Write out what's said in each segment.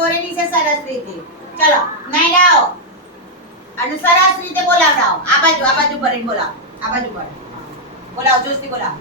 દોરેલી છે સરસ રીતે. ચલો નાઈડાઓ અને સરસ રીતે બોલાવડાવો. આ બાજુ ભરીને બોલાવો. આ બાજુ ભર બોલાવો, જોશથી બોલાવો.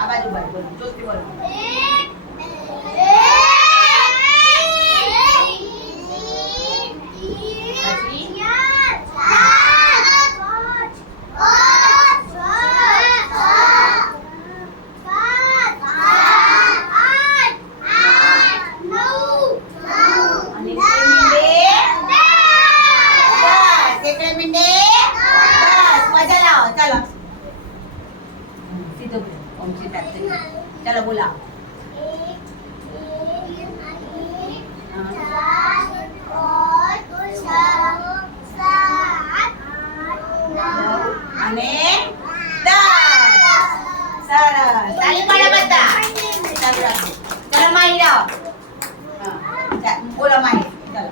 આ બાજુ બોલો, જોશથી બોલો. चलो बोला. અને 10. સરસ, તાળી પાડો બધા. ચાલુ રાખો. ચલો માહી જાઓ. હા બોલો માહી. ચલો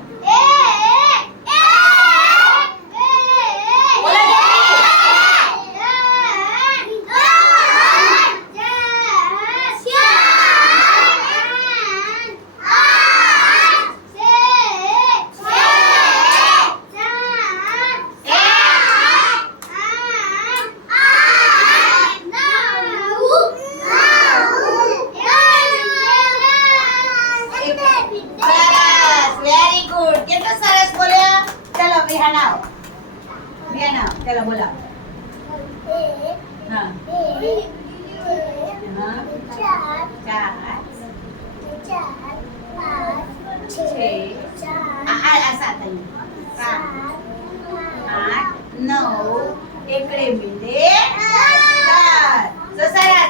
चलो बोला. हाँ. 9 એકડે મીંડે 10. સરસ.